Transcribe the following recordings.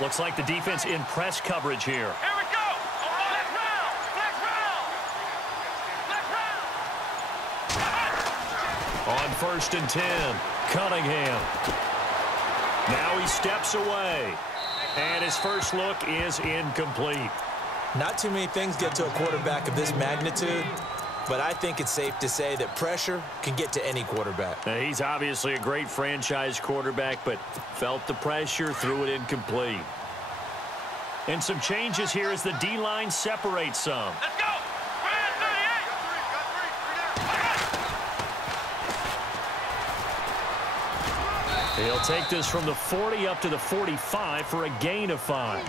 Looks like the defense in press coverage here. Here we go. Flag round. Flag round. On 1st and 10, Cunningham. Now he steps away. And his first look is incomplete. Not too many things get to a quarterback of this magnitude, but I think it's safe to say that pressure can get to any quarterback. Now, he's obviously a great franchise quarterback, but felt the pressure, threw it incomplete. And some changes here as the D-line separates some. Let's go. He'll take this from the 40 up to the 45 for a gain of 5.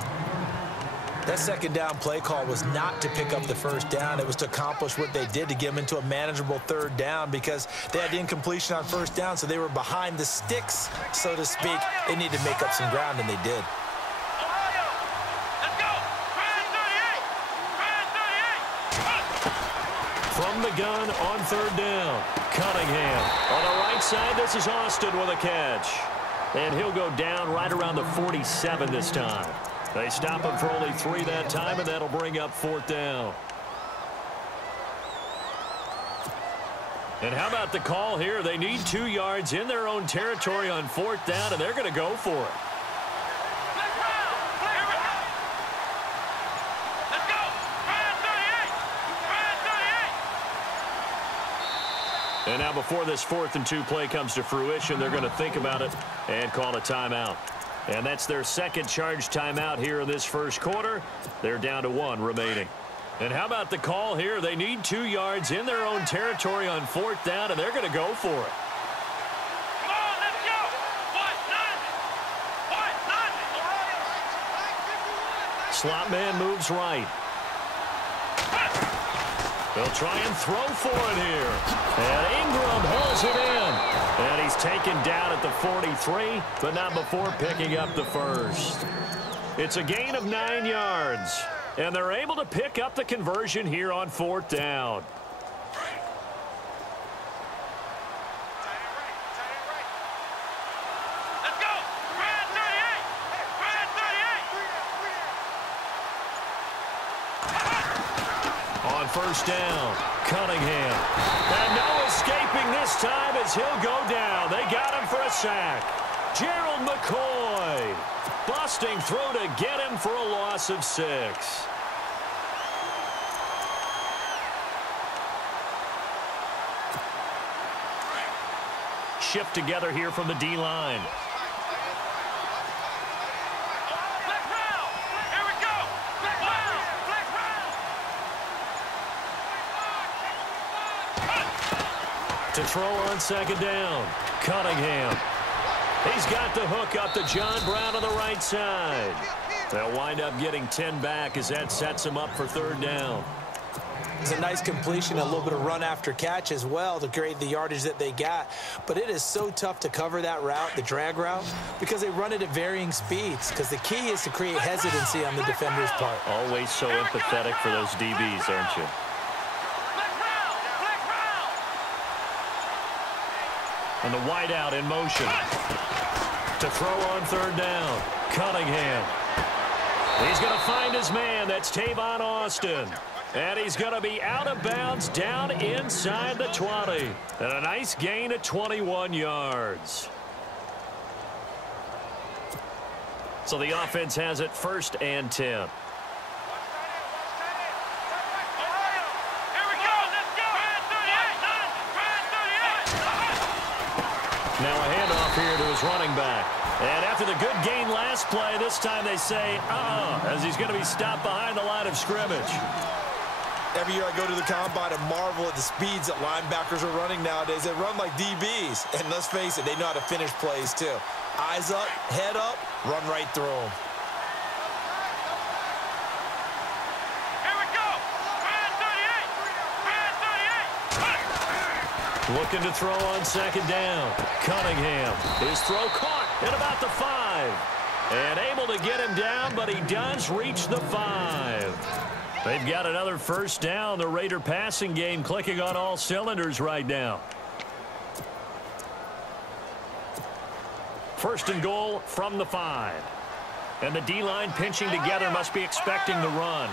That second down play call was not to pick up the first down. It was to accomplish what they did to get them into a manageable third down because they had the incompletion on first down, so they were behind the sticks, so to speak. They needed to make up some ground, and they did. From the gun on 3rd down, Cunningham. On the right side, this is Austin with a catch. And he'll go down right around the 47 this time. They stop him for only 3 that time, and that'll bring up 4th down. And how about the call here? They need 2 yards in their own territory on 4th down, and they're going to go for it. And now before this 4th and 2 play comes to fruition, they're going to think about it and call a timeout. And that's their second charge timeout here in this first quarter. They're down to 1 remaining. And how about the call here? They need 2 yards in their own territory on 4th down, and they're going to go for it. Come on, let's go. Slot man moves right. They'll try and throw for it here. And Ingram hauls it in. And he's taken down at the 43, but not before picking up the first. It's a gain of 9 yards. And they're able to pick up the conversion here on 4th down. Let's go. Brad 38. Brad 38. On 1st down, Cunningham. And no escaping this time as he'll go down. They got him for a sack. Gerald McCoy busting through to get him for a loss of 6. Shift together here from the D-line. To throw on 2nd down, Cunningham. He's got the hook up to John Brown on the right side. They'll wind up getting 10 back as that sets him up for 3rd down. It's a nice completion, a little bit of run after catch as well to create the yardage that they got. But it is so tough to cover that route, the drag route, because they run it at varying speeds. Because the key is to create hesitancy on the defender's part. Always so empathetic for those DBs, aren't you? And the wideout in motion. To throw on 3rd down, Cunningham. He's going to find his man. That's Tavon Austin. And he's going to be out of bounds down inside the 20. And a nice gain of 21 yards. So the offense has it 1st and 10. Now a handoff here to his running back. And after the good gain last play, this time they say, as he's going to be stopped behind the line of scrimmage. Every year I go to the combine and marvel at the speeds that linebackers are running nowadays. They run like DBs. And let's face it, they know how to finish plays too. Eyes up, head up, run right through them. Here we go. Brad 38. Looking to throw on 2nd down. Cunningham. His throw caught at about the 5. And able to get him down, but he does reach the 5. They've got another 1st down. The Raider passing game clicking on all cylinders right now. 1st and goal from the 5. And the D-line pinching together must be expecting the run.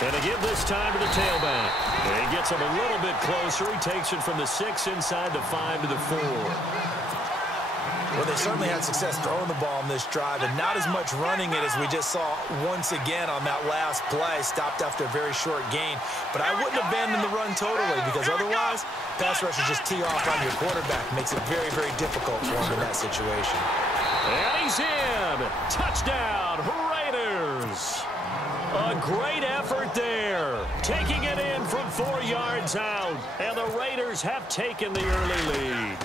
And they give this time to the tailback. And he gets him a little bit closer. He takes it from the 6 inside the 5 to the 4. Well, they certainly had success throwing the ball in this drive, and not as much running it as we just saw once again on that last play. Stopped after a very short gain. But I wouldn't abandon the run totally, because otherwise, pass rushers just tee off on your quarterback. Makes it very, very difficult for him in that situation. And he's in. Touchdown, Raiders. A great effort there. Taking it in from 4 yards out. And the Raiders have taken the early lead.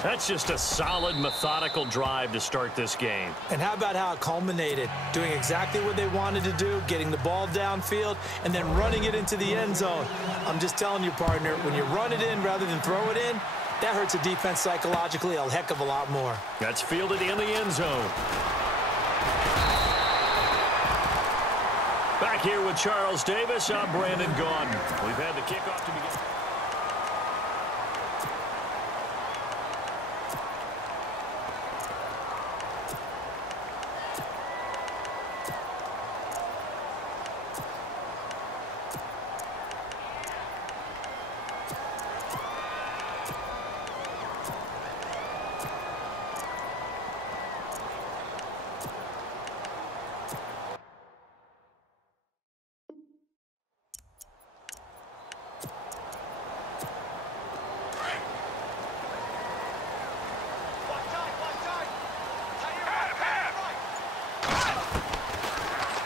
That's just a solid, methodical drive to start this game. And how about how it culminated? Doing exactly what they wanted to do, getting the ball downfield, and then running it into the end zone. I'm just telling you, partner, when you run it in rather than throw it in, that hurts a defense psychologically a heck of a lot more. That's fielded in the end zone. Back here with Charles Davis, I'm Brandon Gaudin. We've had the kickoff to begin.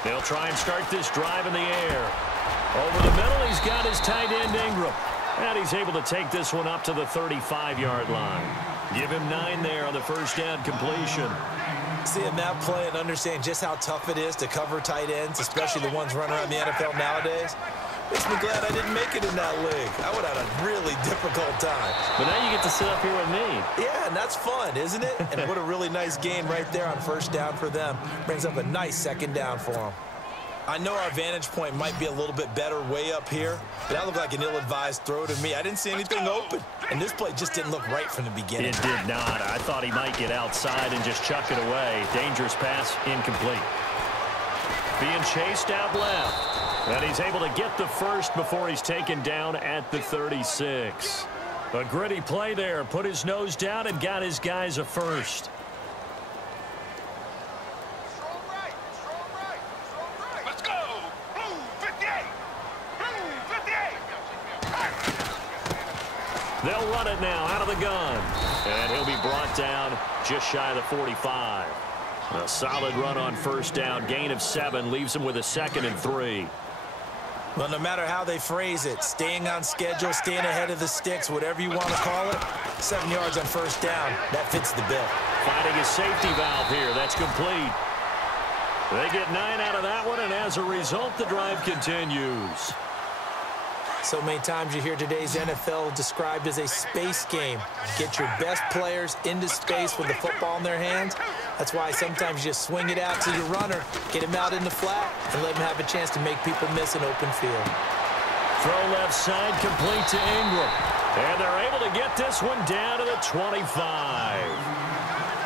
They'll try and start this drive in the air. Over the middle, he's got his tight end, Ingram. And he's able to take this one up to the 35-yard line. Give him 9 there on the first down completion. Seeing that play and understanding just how tough it is to cover tight ends, especially the ones running around the NFL nowadays, makes me glad I didn't make it in that league. I would have had a really difficult time. But now you get to sit up here with me. Yeah, and that's fun, isn't it? And what a really nice gain right there on first down for them. Brings up a nice second down for them. I know our vantage point might be a little bit better way up here, but that looked like an ill-advised throw to me. I didn't see anything open, and this play just didn't look right from the beginning. It did not. I thought he might get outside and just chuck it away. Dangerous pass, incomplete. Being chased out left. And he's able to get the first before he's taken down at the 36. A gritty play there. Put his nose down and got his guys a first. Let's go! Blue 58! Blue 58! They'll run it now out of the gun. And he'll be brought down just shy of the 45. A solid run on first down. Gain of 7 leaves him with a 2nd and 3. Well, no matter how they phrase it, staying on schedule, staying ahead of the sticks, whatever you want to call it, 7 yards on first down, that fits the bill. Finding a safety valve here. That's complete. They get 9 out of that one, and as a result, the drive continues. So many times you hear today's NFL described as a space game. Get your best players into space with the football in their hands. That's why sometimes you just swing it out to your runner, get him out in the flat, and let him have a chance to make people miss an open field. Throw left side, complete to Ingram. And they're able to get this one down to the 25.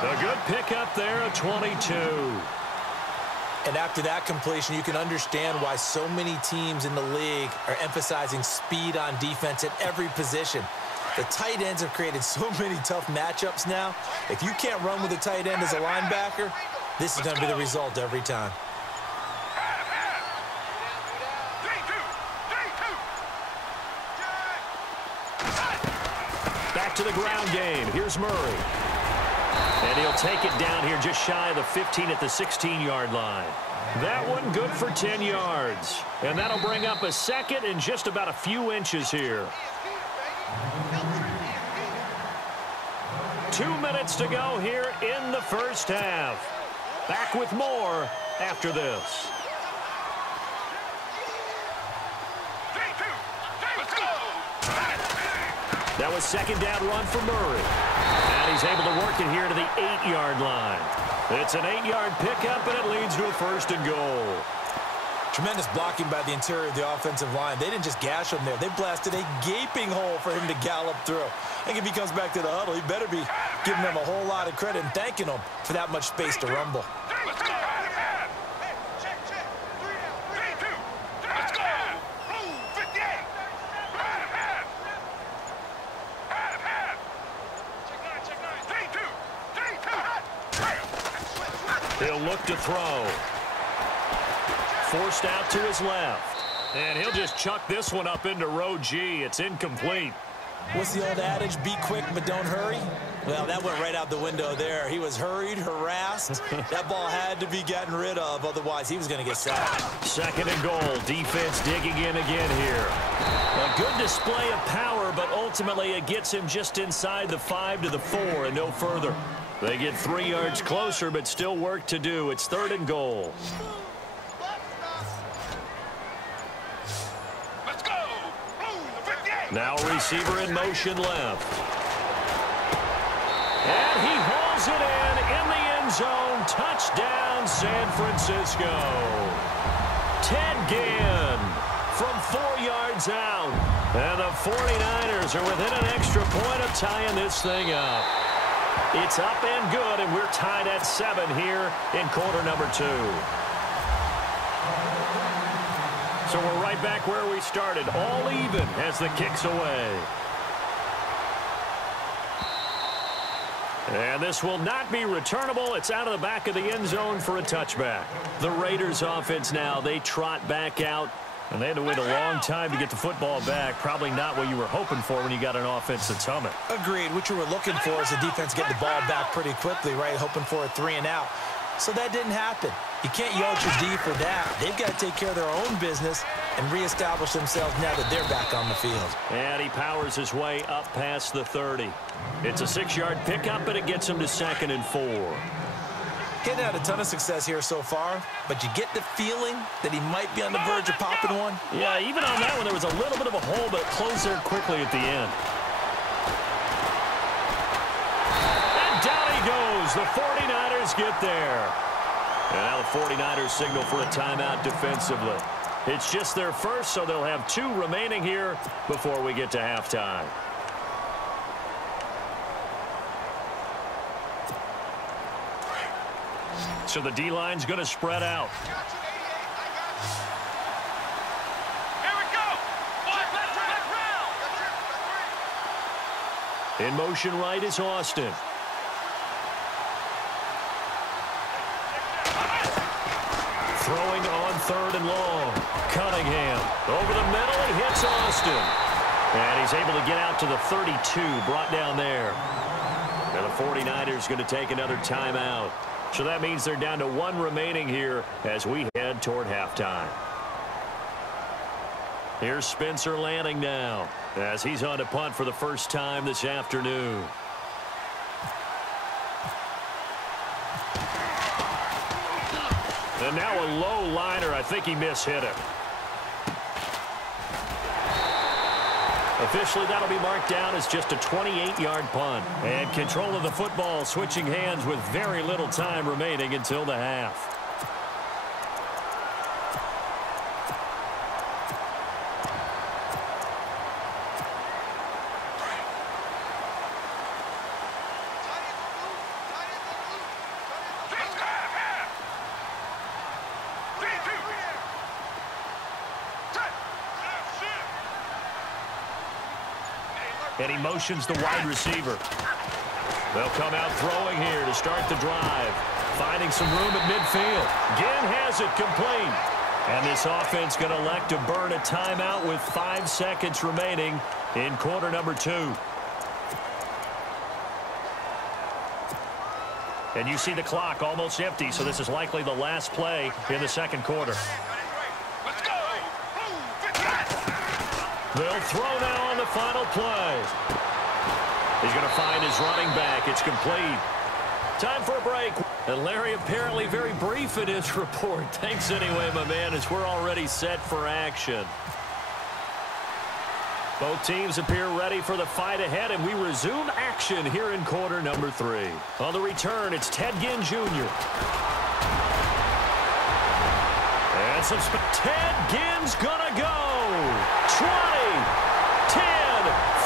A good pickup there, a 22. And after that completion, you can understand why so many teams in the league are emphasizing speed on defense at every position. The tight ends have created so many tough matchups now. If you can't run with a tight end as a linebacker, this is going to be the result every time. Back to the ground game. Here's Murray. And he'll take it down here just shy of the 15 at the 16-yard line. That one good for 10 yards. And that'll bring up a 2nd and just about a few inches here. 2 minutes to go here in the first half. Back with more after this. That was 2nd down run for Murray. And he's able to work it here to the 8-yard line. It's an 8-yard pickup, and it leads to a 1st and goal. Tremendous blocking by the interior of the offensive line. They didn't just gash him there. They blasted a gaping hole for him to gallop through. I think if he comes back to the huddle, he better be giving them a whole lot of credit and thanking them for that much space to rumble. Let's go. Check. 3-2. Let's go. Blue 58. Half. Check 9. 3-2. He'll look to throw. Forced out to his left. And he'll just chuck this one up into row G. It's incomplete. What's the old adage? Be quick, but don't hurry. Well, that went right out the window there. He was hurried, harassed. That ball had to be gotten rid of. Otherwise, he was going to get sacked. 2nd and goal. Defense digging in again here. A good display of power, but ultimately it gets him just inside the 5 to the 4 and no further. They get 3 yards closer, but still work to do. It's 3rd and goal. Now a receiver in motion left. And he hauls it in the end zone. Touchdown, San Francisco. Ted Ginn from 4 yards out. And the 49ers are within an extra point of tying this thing up. It's up and good, and we're tied at 7 here in quarter number 2. So we're right back where we started, all even as the kick's away. And this will not be returnable. It's out of the back of the end zone for a touchback. The Raiders offense now, they trot back out. And they had to wait a long time to get the football back. Probably not what you were hoping for when you got an offense that's humming. Agreed. What you were looking for is the defense get the ball back pretty quickly, right? Hoping for a 3 and out. So that didn't happen. You can't yell at your D for that. They've got to take care of their own business and reestablish themselves now that they're back on the field. And he powers his way up past the 30. It's a 6-yard pickup, and it gets him to 2nd and 4. Getting had a ton of success here so far, but you get the feeling that he might be on the verge of popping one. Yeah, even on that one, there was a little bit of a hole, but it closed there quickly at the end. And down he goes. The 49ers get there. And now the 49ers signal for a timeout defensively. It's just their first, so they'll have 2 remaining here before we get to halftime. So the D-line's going to spread out. Here we go. In motion right is Austin. Throwing on 3rd and long. Cunningham over the middle. He hits Austin. And he's able to get out to the 32, brought down there. And the 49ers going to take another timeout. So that means they're down to 1 remaining here as we head toward halftime. Here's Spencer Lanning now as he's on to punt for the first time this afternoon. And now a low liner. I think he mishit it. Officially, that'll be marked down as just a 28-yard punt. And control of the football switching hands with very little time remaining until the half. And he motions the wide receiver. They'll come out throwing here to start the drive. Finding some room at midfield. Ginn has it complete. And this offense going to elect to burn a timeout with 5 seconds remaining in quarter number 2. And you see the clock almost empty, so this is likely the last play in the second quarter. Let's go. They'll throw now on the final play. He's going to find his running back. It's complete. Time for a break. And Larry apparently very brief in his report. Thanks anyway, my man, as we're already set for action. Both teams appear ready for the fight ahead, and we resume action here in quarter number 3. On the return, it's Ted Ginn Jr. And Ted Ginn's gonna go. 20, 10,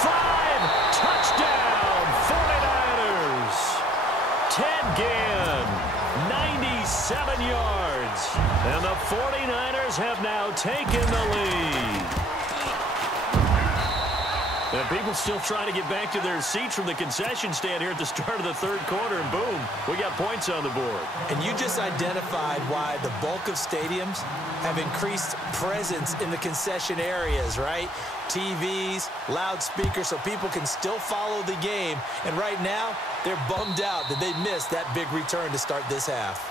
5, touchdown, 49ers. Ted Ginn, 97 yards. And the 49ers have now taken the lead. And people still trying to get back to their seats from the concession stand here at the start of the third quarter, and boom, we got points on the board. And you just identified why the bulk of stadiums have increased presence in the concession areas, right? TVs, loudspeakers, so people can still follow the game. And right now, they're bummed out that they missed that big return to start this half.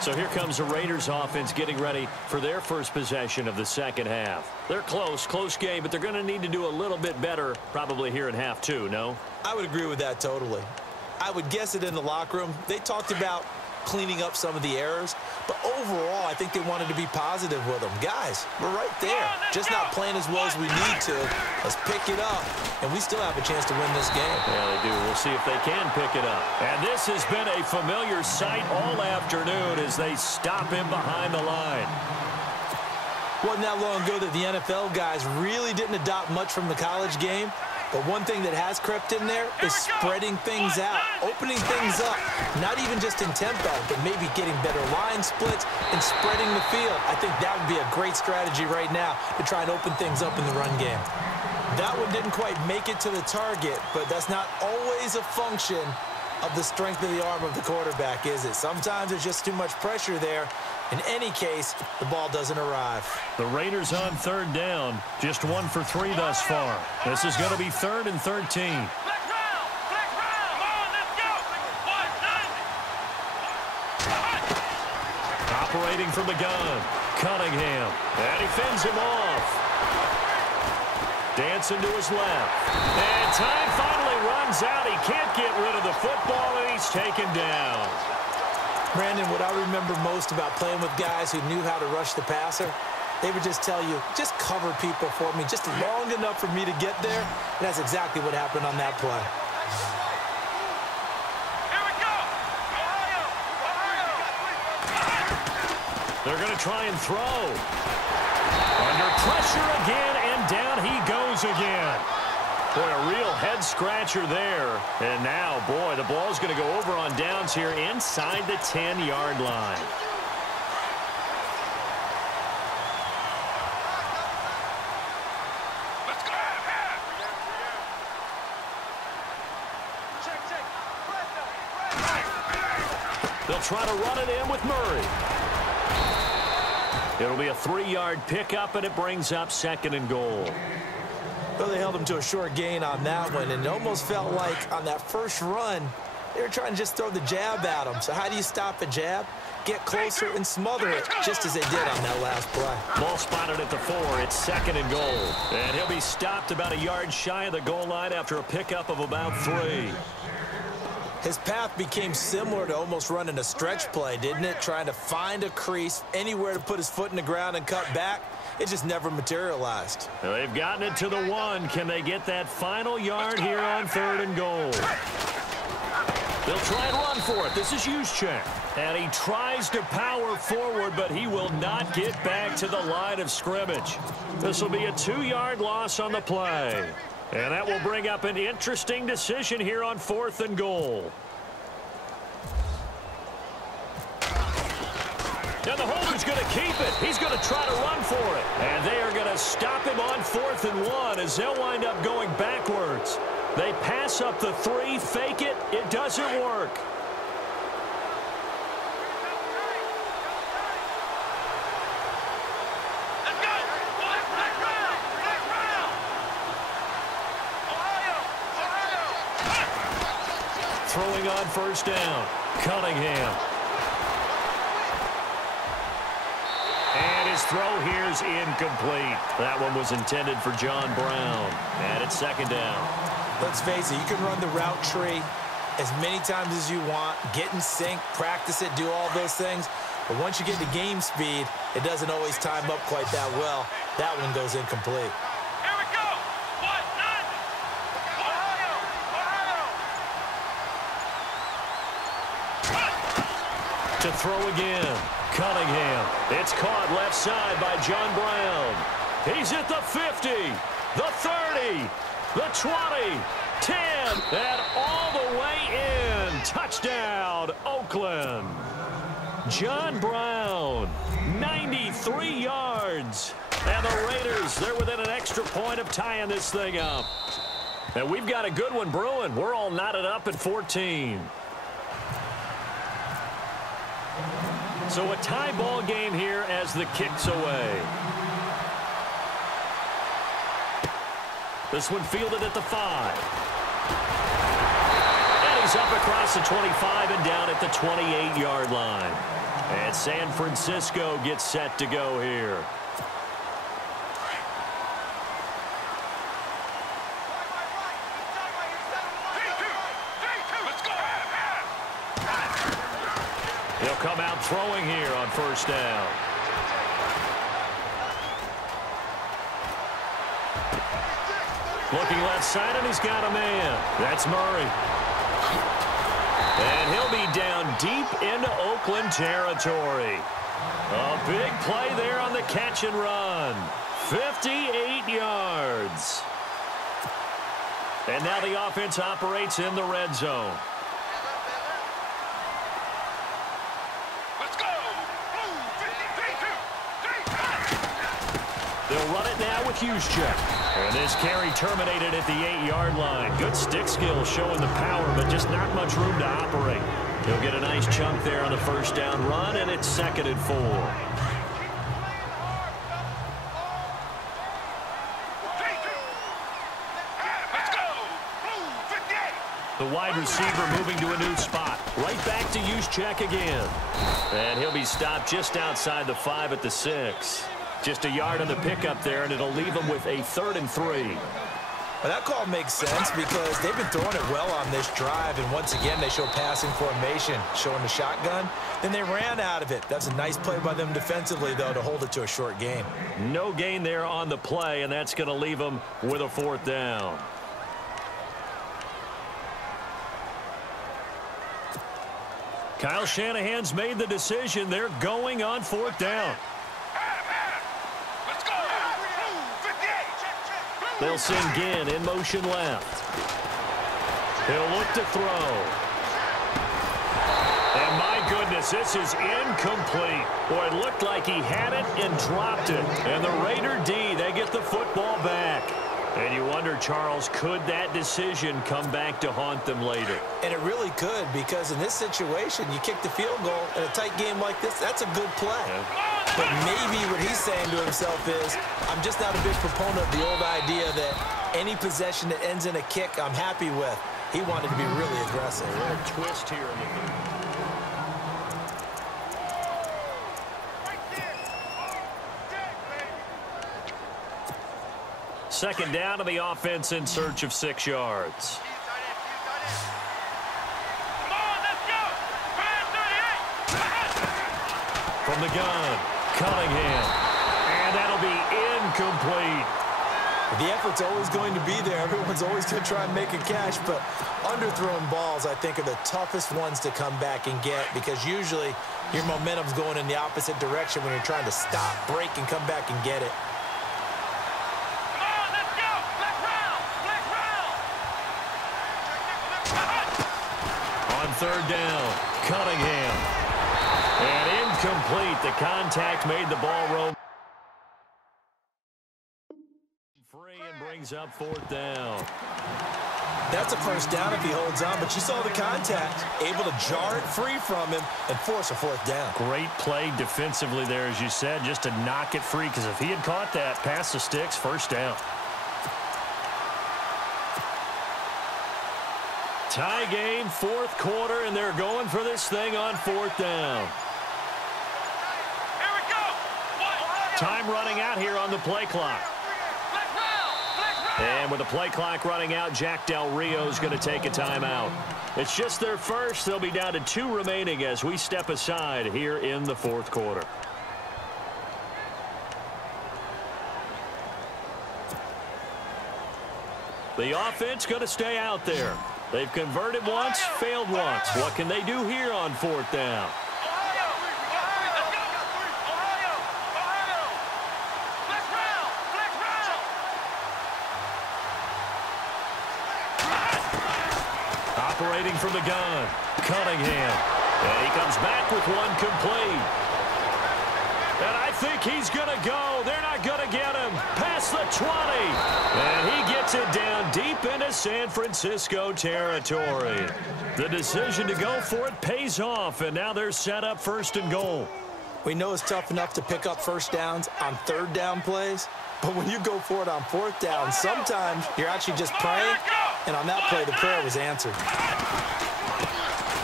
So here comes the Raiders offense getting ready for their first possession of the second half. They're close game, but they're going to need to do a little bit better probably here in half two, no? I would agree with that totally. I would guess it in the locker room. They talked about cleaning up some of the errors, but overall, I think they wanted to be positive with them. Guys, we're right there. Just not playing as well as we need to. Let's pick it up, and we still have a chance to win this game. Yeah, they do. We'll see if they can pick it up. And this has been a familiar sight all afternoon as they stop him behind the line. Wasn't that long ago that the NFL guys really didn't adopt much from the college game. But one thing that has crept in there is spreading things out, opening things up, not even just in tempo, but maybe getting better line splits and spreading the field. I think that would be a great strategy right now to try and open things up in the run game. That one didn't quite make it to the target, but that's not always a function of the strength of the arm of the quarterback, is it? Sometimes there's just too much pressure there. In any case, the ball doesn't arrive. The Raiders on third down, just 1 for 3 thus far. This is going to be 3rd and 13. Black round! Black round! Come on, let's go! Operating from the gun, Cunningham. And he fends him off. Dancing to his left. And time finally runs out. He can't get rid of the football, and he's taken down. Brandon, what I remember most about playing with guys who knew how to rush the passer, they would just tell you, just cover people for me, just long enough for me to get there. And that's exactly what happened on that play. Here we go! Ohio! They're going to try and throw. Under pressure again, and down he goes again. Boy, a real head-scratcher there. And now, boy, the ball's going to go over on downs here inside the 10-yard line. Let's go! Check. They'll try to run it in with Murray. It'll be a 3-yard pickup, and it brings up 2nd and goal. Well, they held him to a short gain on that one, and it almost felt like on that first run, they were trying to just throw the jab at him. So how do you stop a jab? Get closer and smother it, just as they did on that last play. Ball spotted at the 4. It's 2nd and goal. And he'll be stopped about a yard shy of the goal line after a pickup of about 3. His path became similar to almost running a stretch play, didn't it? Trying to find a crease, anywhere to put his foot in the ground and cut back. It just never materialized. Well, they've gotten it to the 1. Can they get that final yard here on 3rd and goal? They'll try and run for it. This is Juszczyk. And he tries to power forward, but he will not get back to the line of scrimmage. This will be a 2-yard loss on the play. And that will bring up an interesting decision here on 4th and goal. And the holder's going to keep it. He's going to try to run for it. And they are going to stop him on 4th and 1 as they'll wind up going backwards. They pass up the 3, fake it. It doesn't work. Let's go! Black round! Black round! Ohio! Throwing on 1st down. Cunningham. And his throw here is incomplete. That one was intended for John Brown. And it's 2nd down. Let's face it, you can run the route tree as many times as you want, get in sync, practice it, do all those things. But once you get to game speed, it doesn't always time up quite that well. That one goes incomplete. Here we go! What? None! Ohio! Ohio! To throw again. Cunningham. It's caught left side by John Brown. He's at the 50, the 30, the 20, 10. again, and all the way in. Touchdown, Oakland. John Brown, 93 yards. And the Raiders, they're within an extra point of tying this thing up. And we've got a good one brewing. We're all knotted up at 14. So a tie ball game here as the kick's away. This one fielded at the 5. And he's up across the 25 and down at the 28-yard line. And San Francisco gets set to go here. He'll come out throwing here on first down. Looking left side, and he's got a man. That's Murray. And he'll be down deep into Oakland territory. A big play there on the catch and run. 58 yards. And now the offense operates in the red zone. They'll run it now with Juszczyk. And this carry terminated at the 8-yard line. Good stick skill showing the power, but just not much room to operate. He'll get a nice chunk there on the first down run, and it's 2nd and 4. The wide receiver moving to a new spot. Right back to Juszczyk again. And he'll be stopped just outside the 5 at the 6. Just a yard on the pickup there, and it'll leave them with a 3rd and 3. Well, that call makes sense because they've been throwing it well on this drive, and once again they show passing formation, showing the shotgun. Then they ran out of it. That's a nice play by them defensively, though, to hold it to a short gain. No gain there on the play, and that's going to leave them with a 4th down. Kyle Shanahan's made the decision. They're going on 4th down. They'll send Ginn in motion left. He'll look to throw. And my goodness, this is incomplete. Boy, it looked like he had it and dropped it. And the Raider D, they get the football back. And you wonder, Charles, could that decision come back to haunt them later? And it really could, because in this situation, you kick the field goal in a tight game like this, that's a good play. Yeah. But maybe what he's saying to himself is, I'm just not a big proponent of the old idea that any possession that ends in a kick I'm happy with. He wanted to be really aggressive. A little twist here in the second down to the offense in search of 6 yards. From the gun, Cunningham. And that'll be incomplete. The effort's always going to be there. Everyone's always going to try and make a catch, but underthrown balls, I think, are the toughest ones to come back and get, because usually your momentum's going in the opposite direction when you're trying to stop, break, and come back and get it. Third down, Cunningham. And incomplete. The contact made the ball roll free and brings up 4th down. That's a first down if he holds on, but you saw the contact. Able to jar it free from him and force a 4th down. Great play defensively there, as you said, just to knock it free, because if he had caught that, past the sticks, first down. Tie game, 4th quarter, and they're going for this thing on 4th down. Here we go. Time running out here on the play clock. And with the play clock running out, Jack Del Rio is going to take a timeout. It's just their first. They'll be down to 2 remaining as we step aside here in the 4th quarter. The offense going to stay out there. They've converted once, failed once. What can they do here on 4th down? operating from the gun. Cunningham. And he comes back with one complete. And I think he's going to go. They're not going to get him. Past the 20. And he gets it down deep into San Francisco territory. The decision to go for it pays off, and now they're set up 1st and goal. We know it's tough enough to pick up first downs on 3rd down plays, but when you go for it on 4th down, sometimes you're actually just praying, and on that play, the prayer was answered.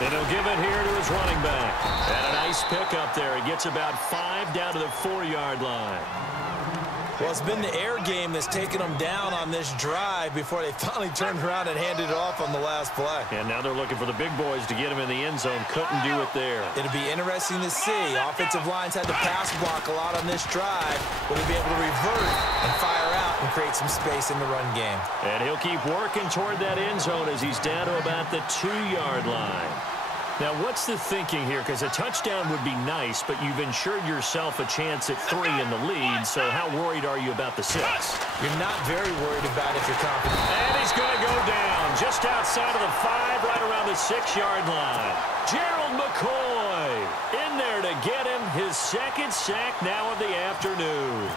And he'll give it here to his running back. And a nice pickup there. He gets about 5 down to the 4-yard line. Well, it's been the air game that's taken them down on this drive before they finally turned around and handed it off on the last play. And now they're looking for the big boys to get him in the end zone. Couldn't do it there. It'll be interesting to see. Offensive lines had to pass block a lot on this drive. Will they be able to revert and fire out and create some space in the run game? And he'll keep working toward that end zone as he's down to about the 2-yard line. Now, what's the thinking here? Because a touchdown would be nice, but you've ensured yourself a chance at 3 in the lead, so how worried are you about the 6? You're not very worried about it if you're confident. And he's going to go down just outside of the 5, right around the 6-yard line. Gerald McCoy in there to get him his 2nd sack now of the afternoon.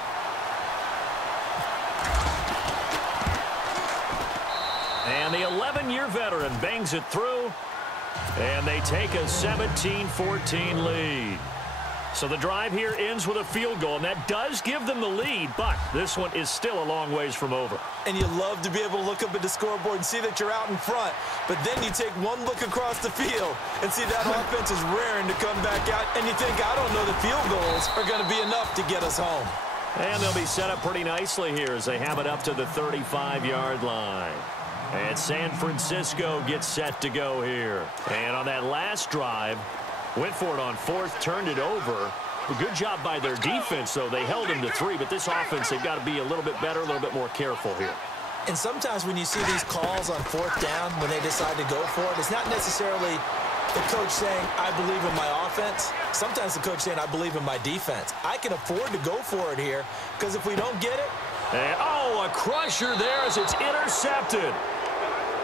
And the 11-year veteran bangs it through. And they take a 17-14 lead. So the drive here ends with a field goal, and that does give them the lead, but this one is still a long ways from over. And you love to be able to look up at the scoreboard and see that you're out in front, but then you take one look across the field and see that offense is raring to come back out, and you think, I don't know, the field goals are going to be enough to get us home. And they'll be set up pretty nicely here as they have it up to the 35-yard line. And San Francisco gets set to go here. And on that last drive, went for it on 4th, turned it over. A good job by their defense, though. They held him to 3, but this offense, they've got to be a little bit better, a little bit more careful here. And sometimes when you see these calls on 4th down, when they decide to go for it, it's not necessarily the coach saying, I believe in my offense. Sometimes the coach saying, I believe in my defense. I can afford to go for it here, because if we don't get it. And, oh, a crusher there as it's intercepted.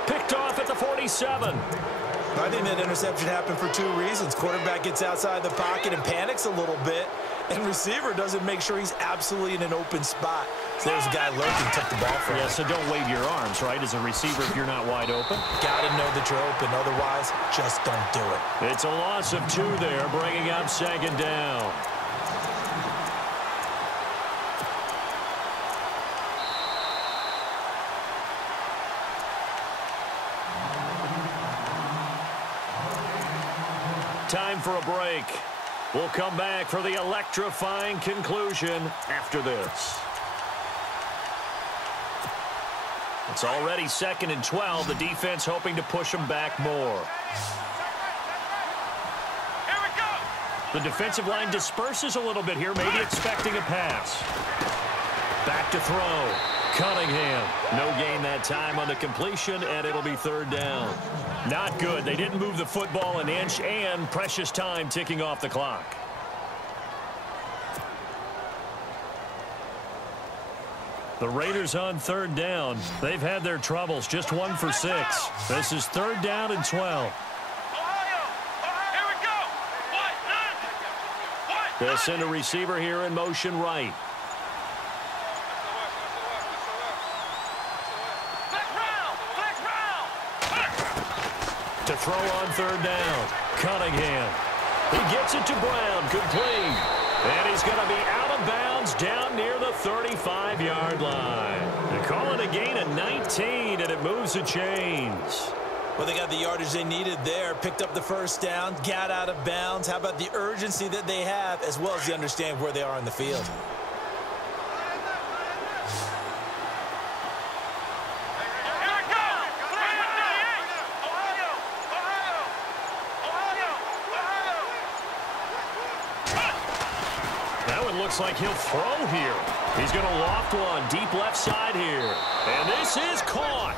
Picked off at the 47. I think that interception happened for 2 reasons. Quarterback gets outside the pocket and panics a little bit, and receiver doesn't make sure he's absolutely in an open spot. So there's a guy lurking, took the ball from him. Yeah, so don't wave your arms, right, as a receiver if you're not wide open. Got to know that you're open. Otherwise, just don't do it. It's a loss of 2 there, bringing up 2nd down. Time for a break. We'll come back for the electrifying conclusion after this. It's already 2nd and 12. The defense hoping to push them back more. Here we go. The defensive line disperses a little bit here, maybe expecting a pass. Back to throw. Cunningham. No gain that time on the completion, and it'll be 3rd down. Not good. They didn't move the football an inch, and precious time ticking off the clock. The Raiders on 3rd down. They've had their troubles. Just 1 for 6. This is 3rd down and 12. Here we go. What? They'll send a receiver here in motion right. To throw on 3rd down. Cunningham. He gets it to Brown. Complete. And he's going to be out of bounds down near the 35-yard line. They call it a gain of 19, and it moves the chains. Well, they got the yardage they needed there, picked up the 1st down, got out of bounds. How about the urgency that they have, as well as the understand where they are in the field? Looks like he'll throw here. He's going to loft one deep left side here. And this is caught.